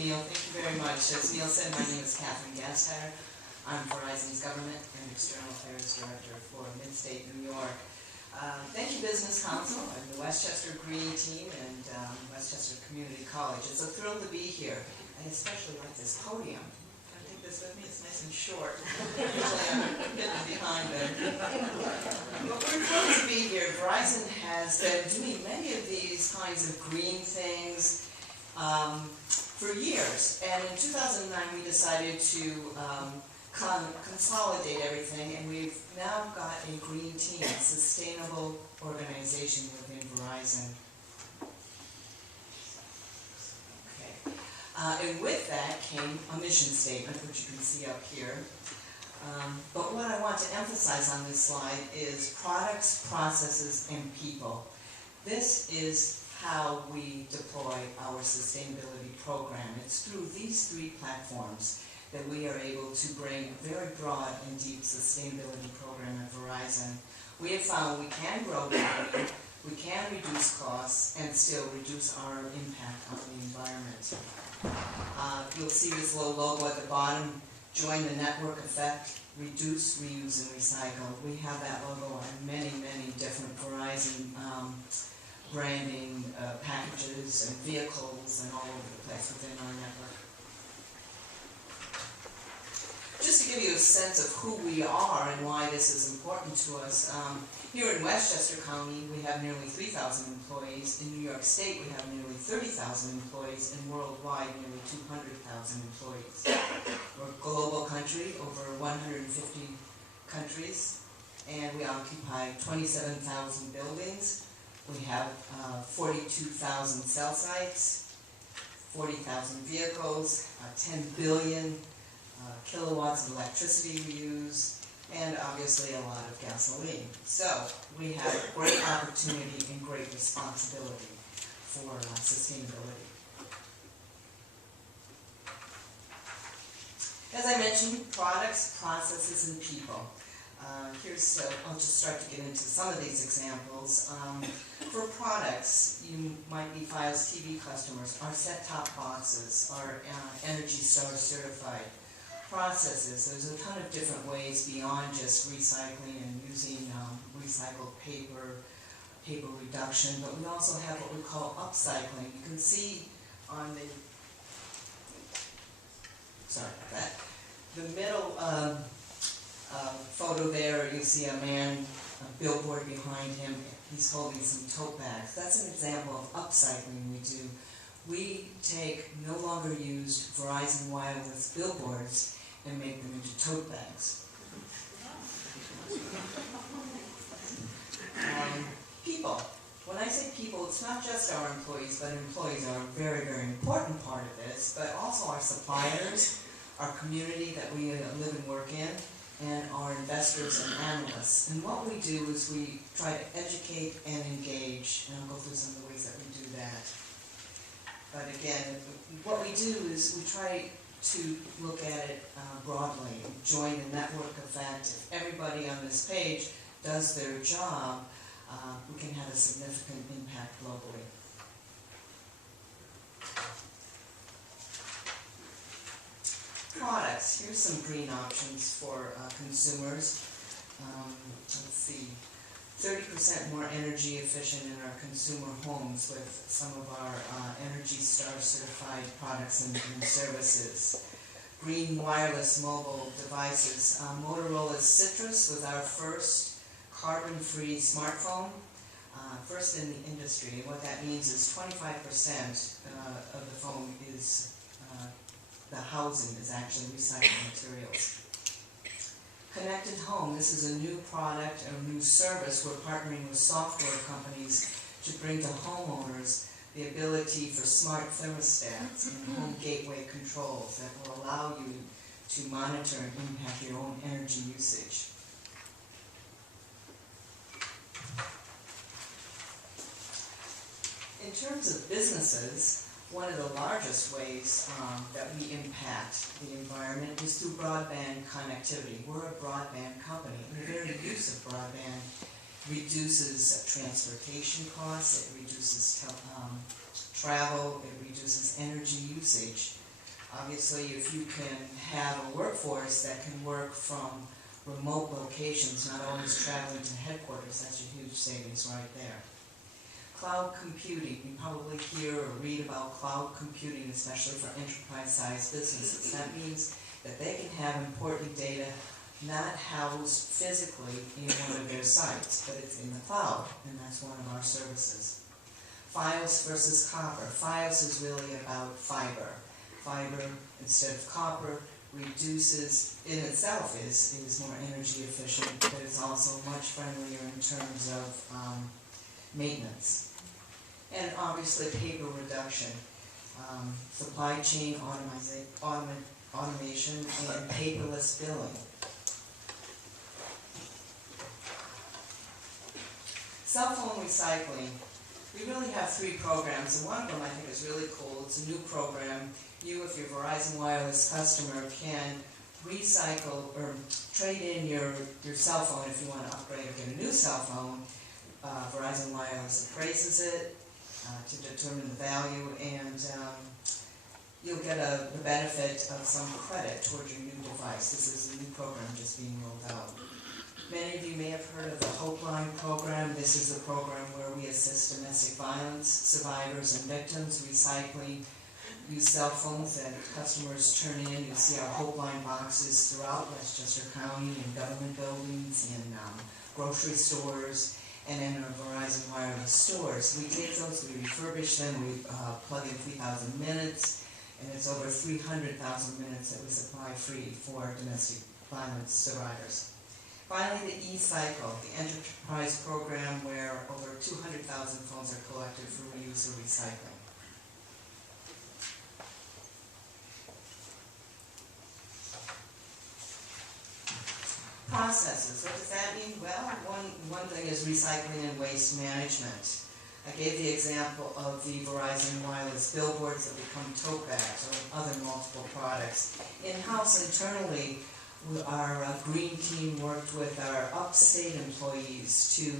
Neil. Thank you very much. As Neil said, my name is Gasteyer. I'm Verizon's Government and External Affairs Director for Mid-State New York. Thank you, Business Council and the Westchester Green Team and Westchester Community College. It's a thrill to be here. I especially like this podium. Can I take this with me? It's nice and short. Usually I'm hidden behind it. But we're thrilled to be here. Verizon has been doing many of these kinds of green things for years. And in 2009 we decided to consolidate everything, and we've now got a green team, a sustainable organization within Verizon. And with that came a mission statement, which you can see up here. But what I want to emphasize on this slide is products, processes, and people. This is how we deploy our sustainability program. It's through these three platforms that we are able to bring a very broad and deep sustainability program at Verizon. We have found we can grow revenue, we can reduce costs, and still reduce our impact on the environment. You'll see this little logo at the bottom, join the network effect, reduce, reuse, and recycle. We have that logo on many, many different Verizon branding packages and vehicles and all over the place within our network. Just to give you a sense of who we are and why this is important to us, here in Westchester County we have nearly 3,000 employees. In New York State we have nearly 30,000 employees, and worldwide nearly 200,000 employees. We're a global country, over 150 countries, and we occupy 27,000 buildings. We have 42,000 cell sites, 40,000 vehicles, 10 billion kilowatts of electricity we use, and obviously a lot of gasoline. So we have great opportunity and great responsibility for sustainability. As I mentioned, products, processes, and people. I'll just start to get into some of these examples. For products, you might be Fios TV customers. Our set-top boxes are Energy Star certified. Processes, there's a ton of different ways beyond just recycling and using recycled paper reduction, but we also have what we call upcycling. You can see on the middle photo there, you see a man, a billboard behind him. He's holding some tote bags. That's an example of upcycling we do. We take no longer used Verizon wireless billboards and make them into tote bags. People. When I say people, it's not just our employees, but employees are a very, very important part of this, but also our suppliers, our community that we live and work in, and our investors and analysts. And what we do is we try to educate and engage, and I'll go through some of the ways that we do that. But again, what we do is we try to look at it broadly, join the network effect. If everybody on this page does their job, we can have a significant impact globally. Products. Here's some green options for consumers. Let's see. 30% more energy efficient in our consumer homes with some of our Energy Star certified products and services. Green wireless mobile devices. Motorola's Citrus was our first carbon-free smartphone, first in the industry. And what that means is 25% of the phone is, the housing is actually recycled materials. Connected Home, this is a new product, a new service. We're partnering with software companies to bring to homeowners the ability for smart thermostats and home gateway controls that will allow you to monitor and impact your own energy usage. In terms of businesses, one of the largest ways that we impact the environment is through broadband connectivity. We're a broadband company, and the very use of broadband reduces transportation costs, it reduces travel, it reduces energy usage. Obviously, if you can have a workforce that can work from remote locations, not always traveling to headquarters, that's a huge savings right there. Cloud computing, you probably hear or read about cloud computing, especially for enterprise-sized businesses. That means that they can have important data not housed physically in one of their sites, but it's in the cloud, and that's one of our services. Files versus copper. Files is really about fiber. Fiber, instead of copper, reduces, in itself is more energy efficient, but it's also much friendlier in terms of maintenance. And obviously paper reduction, supply chain automation, and paperless billing. Cell phone recycling. We really have 3 programs, and one of them I think is really cool. It's a new program. You, if you're a Verizon Wireless customer, can recycle or trade in your cell phone if you want to upgrade or get a new cell phone. Verizon Wireless appraises it to determine the value, and you'll get the benefit of some credit towards your new device. This is a new program just being rolled out. Many of you may have heard of the Hope Line program. This is the program where we assist domestic violence survivors and victims recycling used cell phones that customers turn in. You'll see our Hope Line boxes throughout Westchester County in government buildings, in grocery stores, and in our Verizon Wireless stores. We take those, we refurbish them, we plug in 3,000 minutes, and it's over 300,000 minutes that we supply free for domestic violence survivors. Finally, the e-cycle, the enterprise program where over 200,000 phones are collected for reuse or recycling. Processes, what does that mean? Well, one thing is recycling and waste management. I gave the example of the Verizon Wireless billboards that become tote bags or other multiple products. In-house, internally, our green team worked with our upstate employees to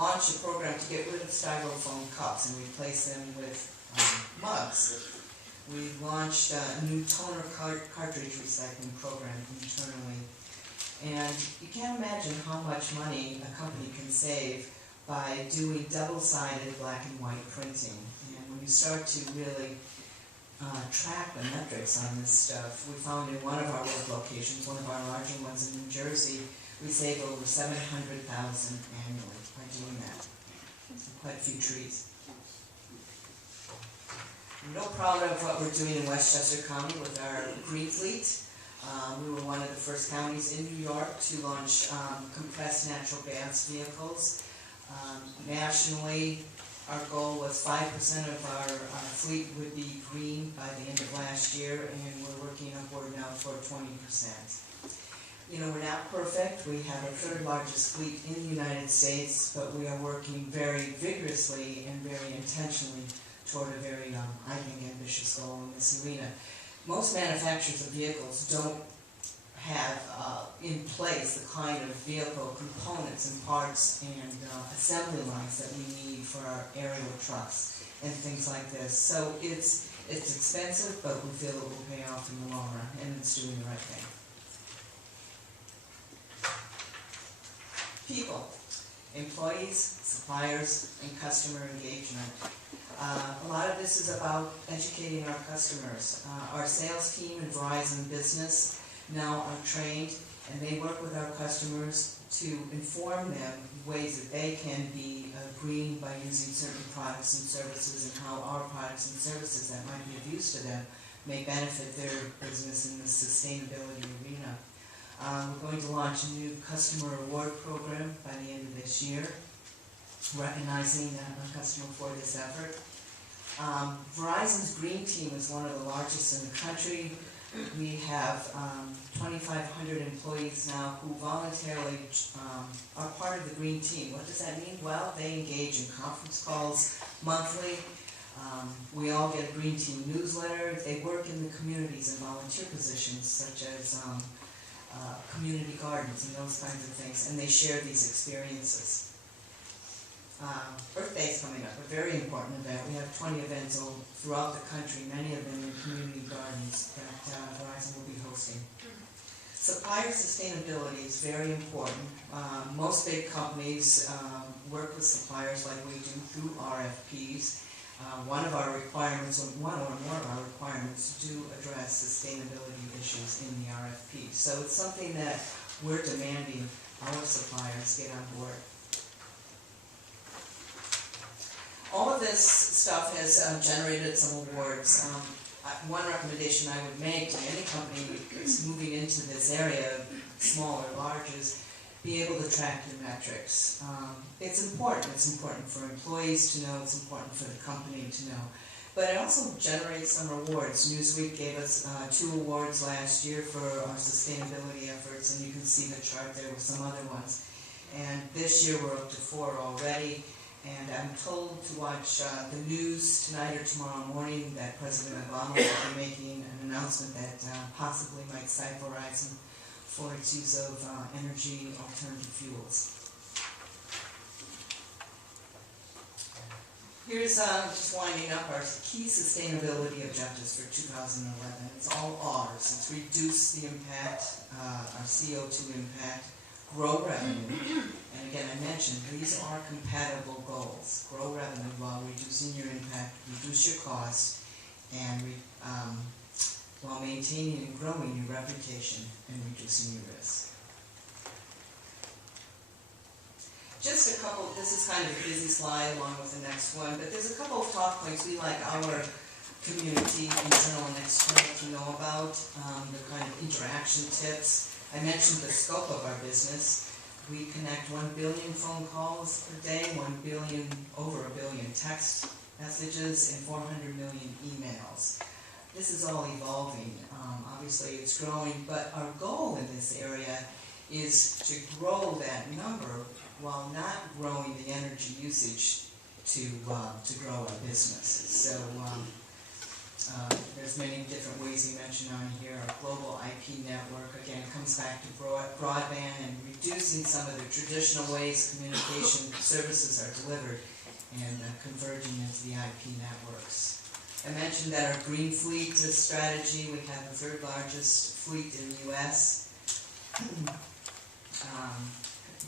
launch a program to get rid of styrofoam cups and replace them with mugs. We launched a new toner cartridge recycling program internally. And you can't imagine how much money a company can save by doing double-sided black and white printing. And when you start to really track the metrics on this stuff, we found in one of our work locations, one of our larger ones in New Jersey, we save over $700,000 annually by doing that. Quite a few trees. I'm real proud of what we're doing in Westchester County with our Green Fleet. We were one of the first counties in New York to launch compressed natural gas vehicles. Nationally, our goal was 5% of our fleet would be green by the end of last year, and we're working upward now toward 20%. You know, we're not perfect. We have our 3rd largest fleet in the United States, but we are working very vigorously and very intentionally toward a very, I think, ambitious goal in this arena. Most manufacturers of vehicles don't have in place the kind of vehicle components and parts and assembly lines that we need for our aerial trucks and things like this. So it's expensive, but we feel it will pay off in the long run, and it's doing the right thing. People, employees, suppliers, and customer engagement. A lot of this is about educating our customers. Our sales team in Verizon Business now are trained, and they work with our customers to inform them ways that they can be green by using certain products and services, and how our products and services that might be of use to them may benefit their business in the sustainability arena. We're going to launch a new customer award program by the end of this year, recognizing our customer for this effort. Verizon's Green Team is one of the largest in the country. We have 2,500 employees now who voluntarily are part of the Green Team. What does that mean? Well, they engage in conference calls monthly. We all get a Green Team newsletter. They work in the communities in volunteer positions such as community gardens and those kinds of things, and they share these experiences. Earth Day's coming up, a very important event. We have 20 events all throughout the country, many of them in community gardens. supplier sustainability is very important. Most big companies work with suppliers like we do through RFPs. One of our requirements, or one or more of our requirements, do address sustainability issues in the RFP. So it's something that we're demanding our suppliers get on board. All of this stuff has generated some awards. One recommendation I would make to any company that's moving into this area, small or large, is be able to track your metrics. It's important. It's important for employees to know. It's important for the company to know. But it also generates some rewards. Newsweek gave us 2 awards last year for our sustainability efforts, and you can see the chart there with some other ones. And this year we're up to 4 already. And I'm told to watch the news tonight or tomorrow morning that President Obama will be making an announcement that possibly might cite Verizon for its use of energy alternative fuels. Here's just winding up our key sustainability objectives for 2011. It's all R's. It's reduce the impact, our CO2 impact, grow revenue. And again, I mentioned these are compatible goals. Grow revenue while reducing your impact, reduce your cost, and while maintaining and growing your reputation and reducing your risk. Just a couple, this is kind of a busy slide along with the next one, but there's a couple of talk points we like our community, internal and external, to know about, the kind of interaction tips. I mentioned the scope of our business. We connect 1 billion phone calls per day, over a billion text messages, and 400 million emails. This is all evolving. Obviously it's growing, but our goal in this area is to grow that number while not growing the energy usage to grow our businesses. So there's many different ways you mentioned on here. Our global IP network, again, comes back to broadband and reducing some of the traditional ways communication services are delivered and converging into the IP networks. I mentioned that our green fleet strategy, we have the 3rd largest fleet in the U.S.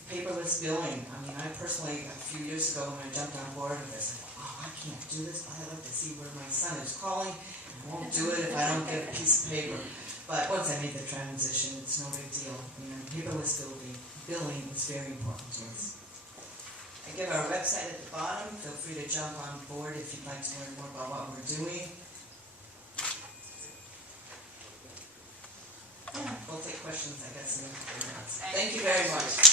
Paperless billing. I mean, I personally, a few years ago when I jumped on board with this, I thought, oh, I can't do this, but I like to see where my son is calling. I won't do it if I don't get a piece of paper. But once I made the transition, it's no big deal. You know, paperless billing is very important to us. I give our website at the bottom. Feel free to jump on board if you'd like to learn more about what we're doing. Yeah, we'll take questions, I guess, in a few minutes. Thank you very much.